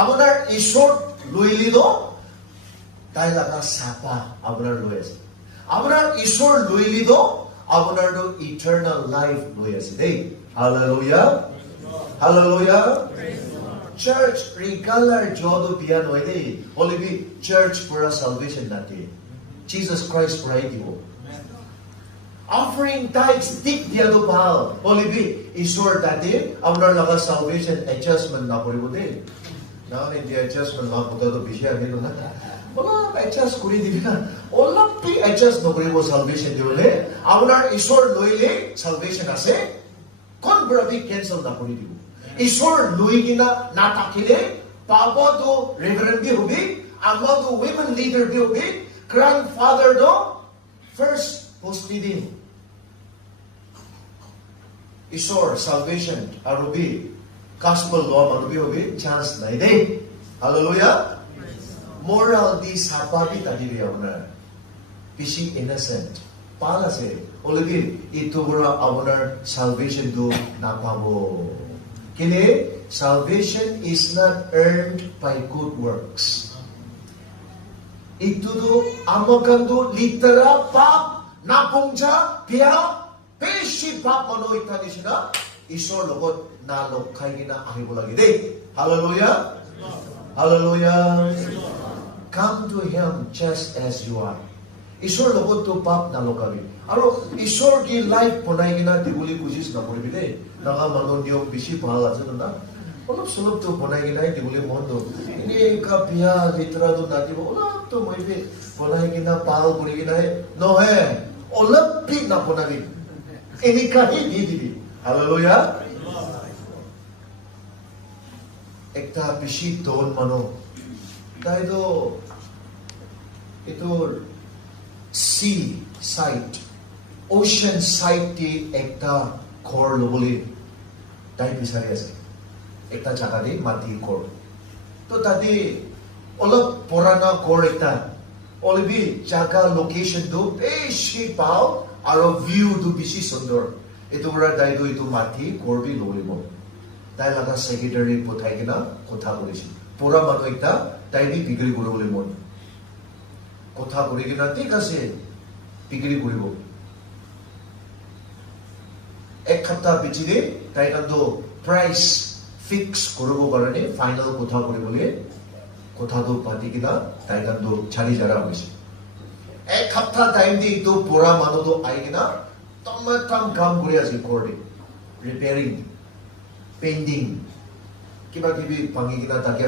আপোনাৰ ঈশ্বৰ লৈলিব তাই লাগা সাপা আপোনাৰ লৈ আছে আপোনাৰ ঈশ্বৰ লৈলিব আপোনাৰটো ইটাৰনাল লাইফ লৈ আছে দেই hallelujah hallelujah church regalar jodo biya noi dei olibi church pura salvation nati Jesus Christ pura dibo offering tithes dik dia do bal olibi ishwar dati amnar laga salvation adjustment na koribo dei na ne dia adjustment na pota do bishay amilo na bola adjust kori dibi na olapi adjust no koribo salvation dibole amnar ishwar loile salvation ase kon brabi cancel na kori dibo ঈশ্বর লুইগিনা না থাকিলে পাবতো reverend বি হবি আমাদো women leader বি হবি গ্র্যান্ডফাদার দো ফার্স্ট পোস্ট দিন ঈশ্বর সালভেশন আর হবি গসপেল ল মানবি হবি চান্স নাই দে হালেলুয়া মোরাল দি সাপাবি তাদিবি আপনার পিসি ইনোসেন্ট পাল আছে অলবি ইতো বড় আপনার সালভেশন দো না পাবো Kini, salvation is not earned by good works. Ito do, amakan do, litera, pap, napungja, piya, peshi pap, ano itani sila, isor logot na lokay gina ahibo lagi. Day, hallelujah, hallelujah. Come to Him just as you are. Isor logot to pap na lokabi. Aro, isor ki life ponay gina diguli kujis na poribi day. Naga mano niyong bisi pahal aja to na. Olap sulap to ponay gina diguli mondo. Ini kapiya litra do nati mo. Olap to mo ibi ponay gina pahal pori gina hai. No hai. Olap pi na ponabi. Ini kahi di dibi. Hallelujah. Ekta bisi ton mano. Dahil do ito sea side, ocean side ti ekta core loboli dai bisari ase ekta jaga de mati core to tadi olap porana core ekta olibi jaga location do beshi pao aro view do beshi sundor etu bora dai do itu mati core bi lolibo dai laga secretary pothai kina kotha korishi pura manu ekta dai bi bigri koribole mon কথা করি কিনা ঠিক আছে বিক্রি করিব এক সপ্তাহ পিছনে তাই কিন্তু প্রাইস ফিক্স করব কারণে ফাইনাল কথা করিবলে কথাটো পাতি কিনা তাই কিন্তু ছাড়ি যারা হইছে এক সপ্তাহ টাইম দি তো পুরা মানুষ আই কিনা তমাম কাম কৰি আছে কোৰ্টে ৰিপেয়াৰিং পেইন্টিং কিবা কিবি ভাঙি কিনা তাকে